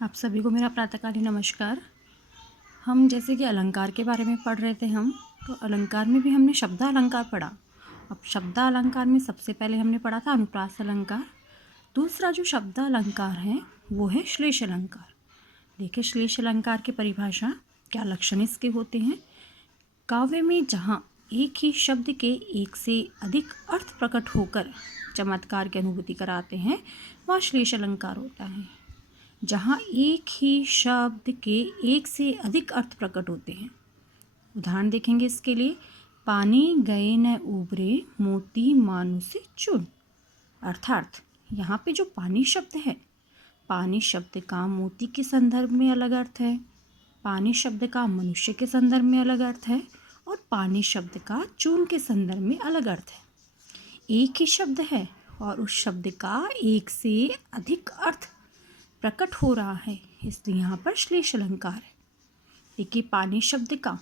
आप सभी को मेरा प्रातःकालीन नमस्कार। हम जैसे कि अलंकार के बारे में पढ़ रहे थे तो अलंकार में भी हमने शब्दालंकार पढ़ा। अब शब्दालंकार में सबसे पहले हमने पढ़ा था अनुप्रास अलंकार। दूसरा जो शब्दालंकार है वो है श्लेष अलंकार। देखिए श्लेष अलंकार की परिभाषा, क्या लक्षण इसके होते हैं। काव्य में जहाँ एक ही शब्द के एक से अधिक अर्थ प्रकट होकर चमत्कार की अनुभूति कराते हैं वह श्लेष अलंकार होता है। जहाँ एक ही शब्द के एक से अधिक अर्थ प्रकट होते हैं। उदाहरण देखेंगे इसके लिए, पानी गए न उबरे मोती मानुष चुन। अर्थात यहाँ पे जो पानी शब्द है, पानी शब्द का मोती के संदर्भ में अलग अर्थ है, पानी शब्द का मनुष्य के संदर्भ में अलग अर्थ है और पानी शब्द का चून के संदर्भ में अलग अर्थ है। एक ही शब्द है और उस शब्द का एक से अधिक अर्थ प्रकट हो रहा है, इसलिए यहाँ पर श्लेष अलंकार है। देखिए पानी शब्द का,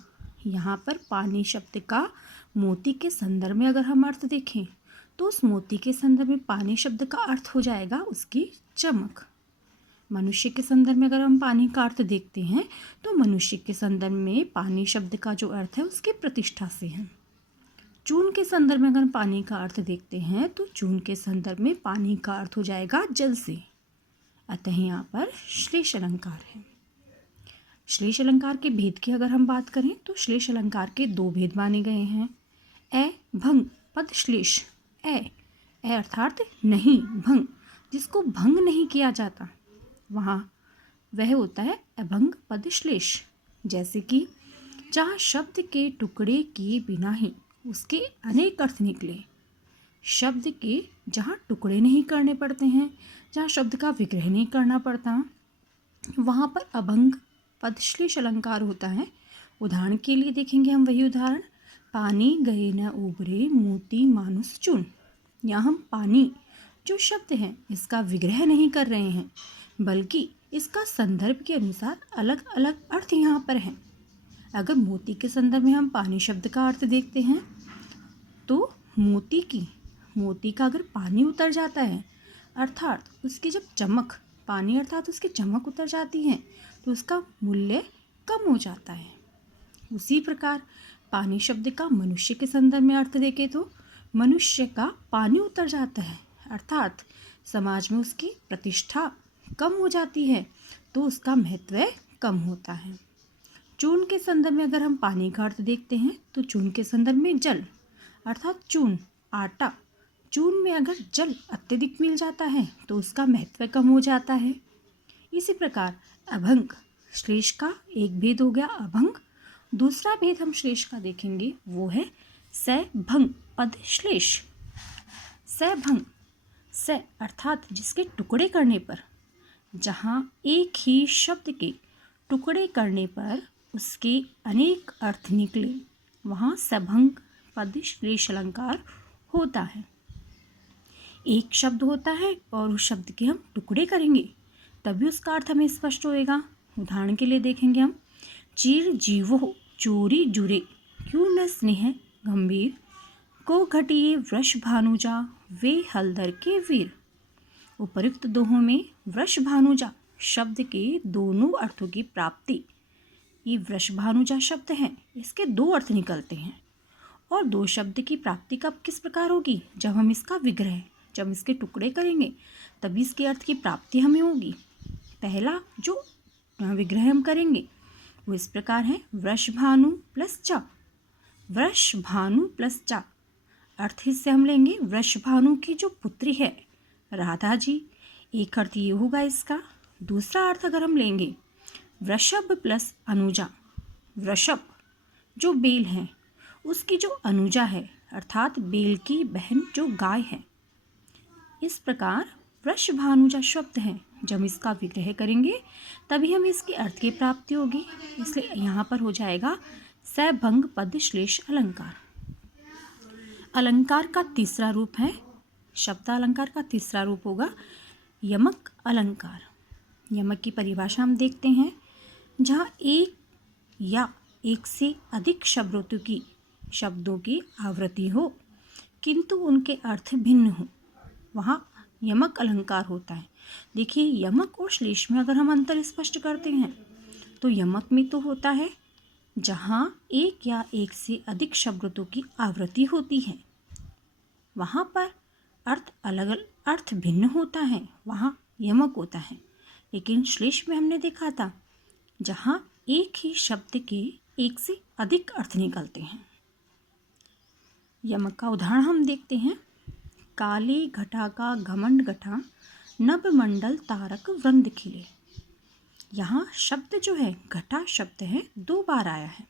यहाँ पर पानी शब्द का मोती के संदर्भ में अगर हम अर्थ देखें तो उस मोती के संदर्भ में पानी शब्द का अर्थ हो जाएगा उसकी चमक। मनुष्य के संदर्भ में अगर हम पानी का अर्थ देखते हैं तो मनुष्य के संदर्भ में पानी शब्द का जो अर्थ है उसकी प्रतिष्ठा से है। चून के संदर्भ में अगर हम पानी का अर्थ देखते हैं तो चून के संदर्भ में पानी का अर्थ हो जाएगा जल से। अतः यहाँ पर श्लेष अलंकार है। श्लेष अलंकार के भेद की अगर हम बात करें तो श्लेष अलंकार के दो भेद माने गए हैं। ए भंग पद श्लेष। ए अर्थात नहीं, भंग जिसको भंग नहीं किया जाता वहाँ वह होता है अभंग पद श्लेष। जैसे कि जहाँ शब्द के टुकड़े किए बिना ही उसके अनेक अर्थ निकले, शब्द के जहाँ टुकड़े नहीं करने पड़ते हैं, जहाँ शब्द का विग्रह नहीं करना पड़ता, वहाँ पर अभंग पद श्लेष अलंकार होता है। उदाहरण के लिए देखेंगे हम वही उदाहरण, पानी गए न उबरे मोती मानुष चुन। यहाँ हम पानी जो शब्द है इसका विग्रह नहीं कर रहे हैं, बल्कि इसका संदर्भ के अनुसार अलग अलग अर्थ यहाँ पर हैं। अगर मोती के संदर्भ में हम पानी शब्द का अर्थ देखते हैं तो मोती का अगर पानी उतर जाता है अर्थात उसकी जब चमक, पानी अर्थात उसकी चमक उतर जाती है तो उसका मूल्य कम हो जाता है। उसी प्रकार पानी शब्द का मनुष्य के संदर्भ में अर्थ देखें तो मनुष्य का पानी उतर जाता है अर्थात समाज में उसकी प्रतिष्ठा कम हो जाती है तो उसका महत्व कम होता है। चून के संदर्भ में अगर हम पानी का अर्थ देखते हैं तो चून के संदर्भ में जल अर्थात चून, आटा। चून में अगर जल अत्यधिक मिल जाता है तो उसका महत्व कम हो जाता है। इसी प्रकार अभंग श्लेष का एक भेद हो गया अभंग। दूसरा भेद हम श्लेष का देखेंगे वो है सभंग पद श्लेष। सभंग, स अर्थात जिसके टुकड़े करने पर, जहाँ एक ही शब्द के टुकड़े करने पर उसके अनेक अर्थ निकले, वहाँ सभंग पद श्लेष अलंकार होता है। एक शब्द होता है और उस शब्द के हम टुकड़े करेंगे तभी उसका अर्थ हमें स्पष्ट होएगा। उदाहरण के लिए देखेंगे हम, चीर जीवो चोरी जुरे क्यों न स्नेह गंभीर को घटिए वृष भानुजा वे हलदर के वीर। उपर्युक्त दोहों में वृष भानुजा शब्द के दोनों अर्थों की प्राप्ति, ये वृष भानुजा शब्द है इसके दो अर्थ निकलते हैं और दो शब्द की प्राप्ति कब किस प्रकार होगी, जब हम इसका विग्रह, जब इसके टुकड़े करेंगे तभी इसके अर्थ की प्राप्ति हमें होगी। पहला जो विग्रह हम करेंगे वो इस प्रकार है, वृषभानु प्लस चा। वृषभानु प्लस चा अर्थ इससे हम लेंगे वृषभानु की जो पुत्री है राधा जी, एक अर्थ ये होगा इसका। दूसरा अर्थ अगर हम लेंगे वृषभ प्लस अनुजा, वृषभ जो बेल है उसकी जो अनुजा है अर्थात बेल की बहन जो गाय है। इस प्रकार वृषभानुजा शब्द है, जब इसका विग्रह करेंगे तभी हमें इसके अर्थ की प्राप्ति होगी, इसलिए यहाँ पर हो जाएगा सभंग पद श्लेष अलंकार। अलंकार का तीसरा रूप है, शब्दालंकार का तीसरा रूप होगा यमक अलंकार। यमक की परिभाषा हम देखते हैं, जहाँ एक या एक से अधिक शब्दों की आवृत्ति हो किंतु उनके अर्थ भिन्न हो, वहाँ यमक अलंकार होता है। देखिए यमक और श्लेष में अगर हम अंतर स्पष्ट करते हैं तो यमक में तो होता है जहाँ एक या एक से अधिक शब्दों की आवृत्ति होती है, वहाँ पर अर्थ भिन्न होता है, वहाँ यमक होता है। लेकिन श्लेष में हमने देखा था जहाँ एक ही शब्द के एक से अधिक अर्थ निकलते हैं। यमक का उदाहरण हम देखते हैं। काले घटा का घमंड गठा, नभ मंडल तारक वृंद खिले। यहाँ शब्द जो है घटा शब्द है, 2 बार आया है।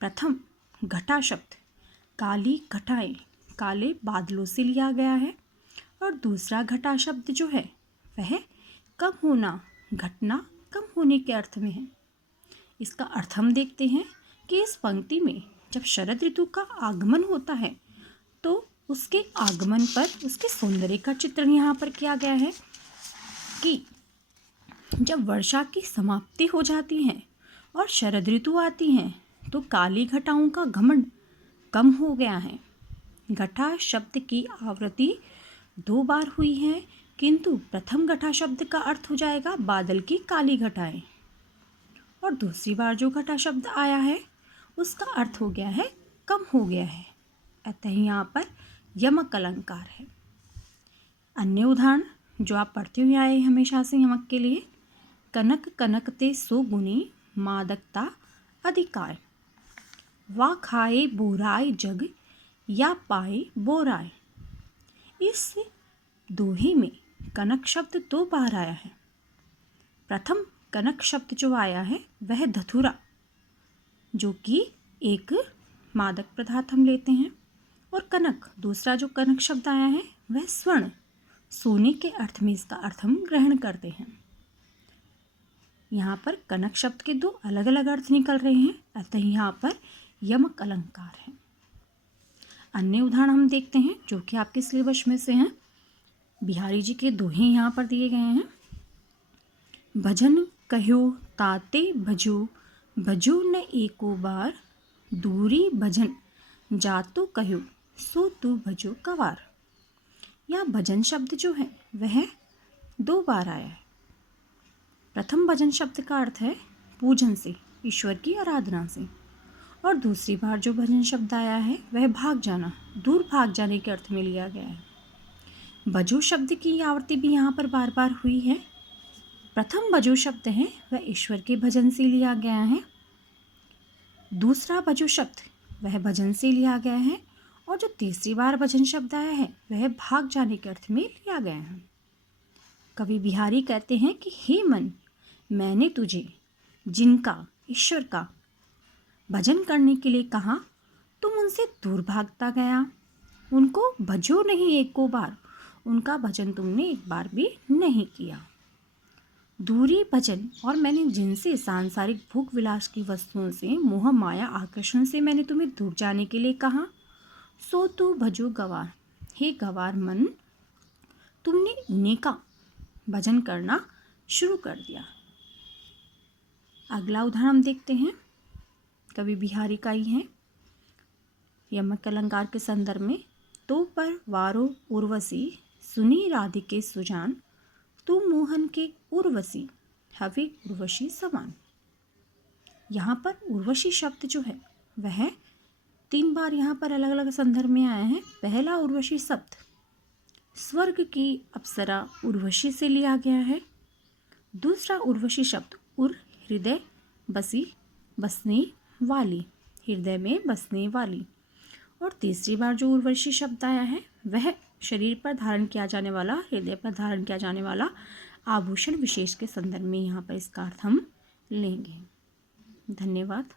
प्रथम घटा शब्द काली घटाएं, काले बादलों से लिया गया है, और दूसरा घटा शब्द जो है वह कम होना, घटना कम होने के अर्थ में है। इसका अर्थ हम देखते हैं कि इस पंक्ति में जब शरद ऋतु का आगमन होता है तो उसके आगमन पर उसके सौंदर्य का चित्रण यहाँ पर किया गया है कि जब वर्षा की समाप्ति हो जाती है और शरद ऋतु आती है तो काली घटाओं का घमंड कम हो गया है। घटा शब्द की आवृत्ति 2 बार हुई है, किंतु प्रथम घटा शब्द का अर्थ हो जाएगा बादल की काली घटाएं, और दूसरी बार जो घटा शब्द आया है उसका अर्थ हो गया है कम हो गया है। अतः यहाँ पर यमक अलंकार है। अन्य उदाहरण जो आप पढ़ते हुए आए हमेशा से यमक के लिए, कनक कनकते सो गुनी, मादकता अधिकार, वा खाए बोराय जग, या पाए बोराय। इस दोहे में कनक शब्द 2 बार आया है। प्रथम कनक शब्द जो आया है वह धतूरा, जो कि एक मादक पदार्थ हम लेते हैं, और कनक दूसरा जो कनक शब्द आया है वह स्वर्ण, सोने के अर्थ में इसका अर्थ हम ग्रहण करते हैं। यहाँ पर कनक शब्द के 2 अलग अलग अर्थ निकल रहे हैं, अतः यहाँ पर यमक अलंकार है। अन्य उदाहरण हम देखते हैं जो कि आपके सिलेबस में से हैं। बिहारी जी के दोहे यहाँ पर दिए गए हैं। भजन कहो ताते भजो, भजो न एको बार, दूरी भजन जातो कहो, सो तू भजो कवार। यह भजन शब्द जो है वह 2 बार आया है। प्रथम भजन शब्द का अर्थ है पूजन से, ईश्वर की आराधना से, और दूसरी बार जो भजन शब्द आया है वह भाग जाना, दूर भाग जाने के अर्थ में लिया गया है। भजो शब्द की आवृत्ति भी यहाँ पर बार बार हुई है। प्रथम भजो शब्द है वह ईश्वर के भजन से लिया गया है, दूसरा भजो शब्द वह भजन से लिया गया है, और जो तीसरी बार भजन शब्द आया है वह भाग जाने के अर्थ में लिया गया है। कवि बिहारी कहते हैं कि हे मन, मैंने तुझे जिनका, ईश्वर का भजन करने के लिए कहा, तुम उनसे दूर भागता गया। उनको भजो नहीं एको बार, उनका भजन तुमने एक बार भी नहीं किया। दूरी भजन, और मैंने जिनसे सांसारिक भोग विलास की वस्तुओं से, मोह माया आकर्षण से मैंने तुम्हें दूर जाने के लिए कहा, सो तू भजो गवार, हे गवार मन, तुमने उन्हीं का भजन करना शुरू कर दिया। अगला उदाहरण हम देखते हैं, कवि बिहारी का ही है। यमक अलंकार के संदर्भ में, तो पर वारो उर्वशी, सुनी राधिके सुजान, तू मोहन के उर्वशी, हवे उर्वशी समान। यहाँ पर उर्वशी शब्द जो है वह 3 बार यहाँ पर अलग अलग संदर्भ में आया है। पहला उर्वशी शब्द स्वर्ग की अप्सरा उर्वशी से लिया गया है। दूसरा उर्वशी शब्द उर, हृदय बसने वाली, हृदय में बसने वाली, और तीसरी बार जो उर्वशी शब्द आया है वह शरीर पर धारण किया जाने वाला, हृदय पर धारण किया जाने वाला आभूषण विशेष के संदर्भ में यहाँ पर इसका अर्थ हम लेंगे। धन्यवाद।